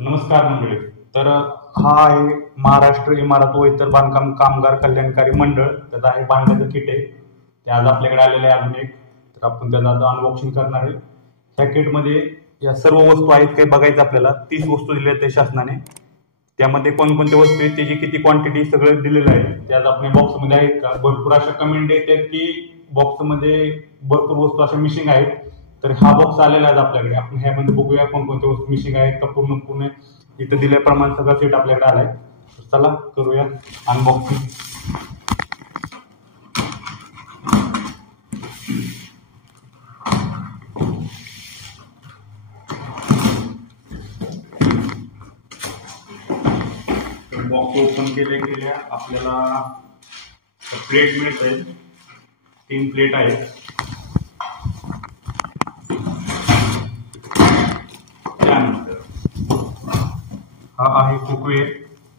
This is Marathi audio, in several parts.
नमस्कार मंडळी. तर हा आहे महाराष्ट्र इमारत व इतर बांधकाम कामगार कल्याणकारी मंडळ. त्याचा आहे भांड्याचं किट आहे. ते आज आपल्याकडे आलेलं आहे अजून एक. तर आपण त्याचा अनबॉक्सिंग करणार आहे. ह्या किटमध्ये या सर्व वस्तू आहेत काही बघायचं आपल्याला. 30 वस्तू दिल्या आहेत शासनाने. त्यामध्ये कोणकोणत्या वस्तू आहेत, त्याची किती क्वांटिटी सगळं दिलेलं आहे. ते आज आपल्या बॉक्समध्ये आहेत का. भरपूर अशा कमेंट येतात की बॉक्समध्ये भरपूर वस्तू अशा मिसिंग आहेत. तर हा बॉक्स आलेला आहे आपल्याकडे. आपण ह्यामध्ये बघूया कोणकोणत्या वस्तू मिसिंग आहेत का पूर्ण इथं दिल्याप्रमाणे सगळं सेट आपल्याकडे आलाय. चला करूया अनबॉक्सिंग. बॉक्स ओपन केल्या आपल्याला प्लेट मिळते. 3 प्लेट आहेत. त्यानंतर हा आहे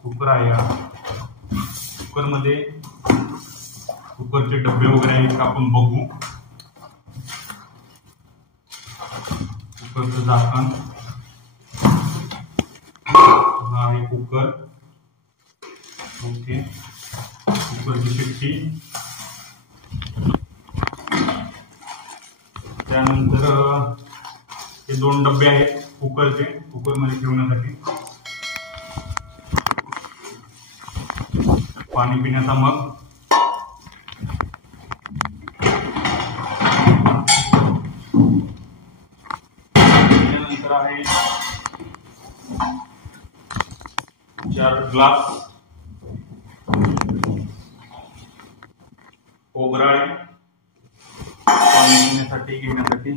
कुकर आहे. कुकरमध्ये कुकरचे डबे वगैरे आहेत का आपण बघू. कुकरचं झाकण. हा आहे कुकर. ओके. कुकरची शिट्टी. त्यानंतर हे 2 डबे आहेत कुकरचे, कुकरमध्ये ठेवण्यासाठी. पाणी पिण्याचा मग. त्यानंतर आहे 4 ग्लास. ओगराळे पाणी पिण्यासाठी घेण्यासाठी.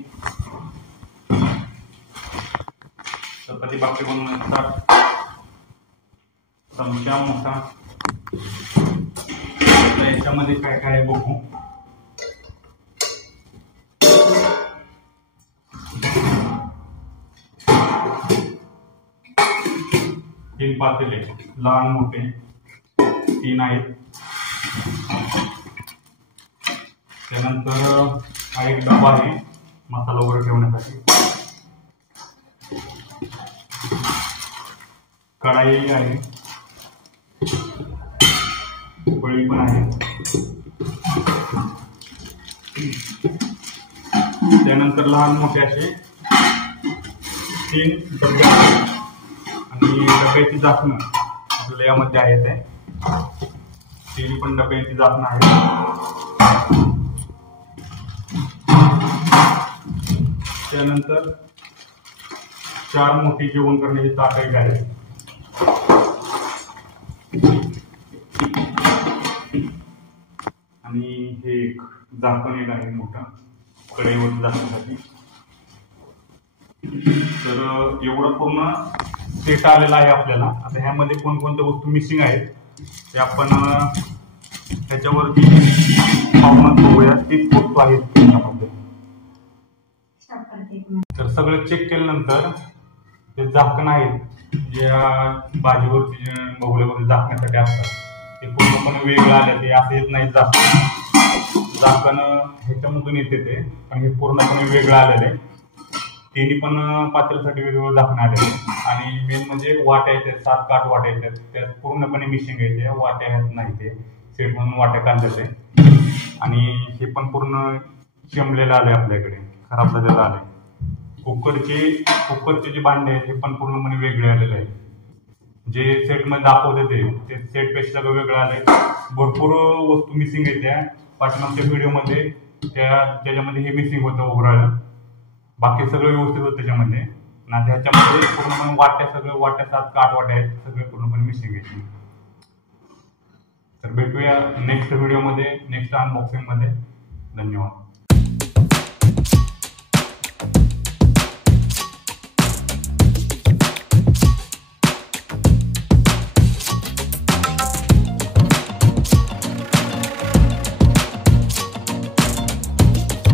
चपाती भाकरी बनवण्याचा चमचा मोठा. याच्यामध्ये काय काय आहे बघू. तीन पातेले लहान मोठे 3 आहेत. त्यानंतर हा एक डबा आहे मसाला वगैरे ठेवण्यासाठी. कढाई आहे. पळी पण आहे. त्यानंतर लहान मोठे असे 3 डबे आहेत. आणि डब्याची झाकणं आपल्याला यामध्ये आहेत. 3 पण डब्याची झाकणं आहेत. त्यानंतर 4 मोठी जेवण करण्याची ताटं आहेत. आणि हे एक झाकण एक आहे मोठं कढईवर झाकण्यासाठी. तर एवढं पूर्ण सेट आलेला आहे आपल्याला. आता ह्यामध्ये कोणकोणत्या वस्तू मिसिंग आहेत ते आपण ह्याच्यावरती पाहून बघूया. 30 वस्तू आहेत त्याच्यामध्ये. तर सगळं चेक केल्यानंतर ते झाकण आहेत जे भाजीवरती बघुल्यावरती झाकण्यासाठी असतात ते पूर्णपणे वेगळं आले. ते असं येत नाही झाकण ह्याच्यामधून येते ते. पण हे पूर्णपणे वेगळं आलेलं आहे. तिन्ही पण पातेल्यासाठी वेगवेगळं झाकण आलेलं आहे. आणि मेन म्हणजे वाट्या येतात. 7 का 8 वाट्या येतात. त्यात पूर्णपणे मिसिंग आहे. वाट्या आहेत नाही ते सेट म्हणून वाट्या काढलेले आहे. आणि हे पण पूर्ण चिमलेलं आलंय आपल्याकडे. खराब झालेलं आलंय. कुकरचे जे भांडे आहेत ते पण पूर्णपणे वेगळे आलेले आहे. जे सेटमध्ये दाखवते ते सेटपेक्षा सगळं वेगळं आलंय. भरपूर वस्तू मिसिंग आहेत. त्या पाठीमागच्या व्हिडिओमध्ये त्याच्यामध्ये हे मिसिंग होतं ओगराळ. बाकी सगळं व्यवस्थित होतं त्याच्यामध्ये. ना त्याच्यामध्ये पूर्णपणे वाट्या 7 का 8 वाट्या आहेत. सगळे पूर्णपणे मिसिंग आहेत. तर भेटूया नेक्स्ट व्हिडिओमध्ये, नेक्स्ट अनबॉक्सिंग मध्ये. धन्यवाद.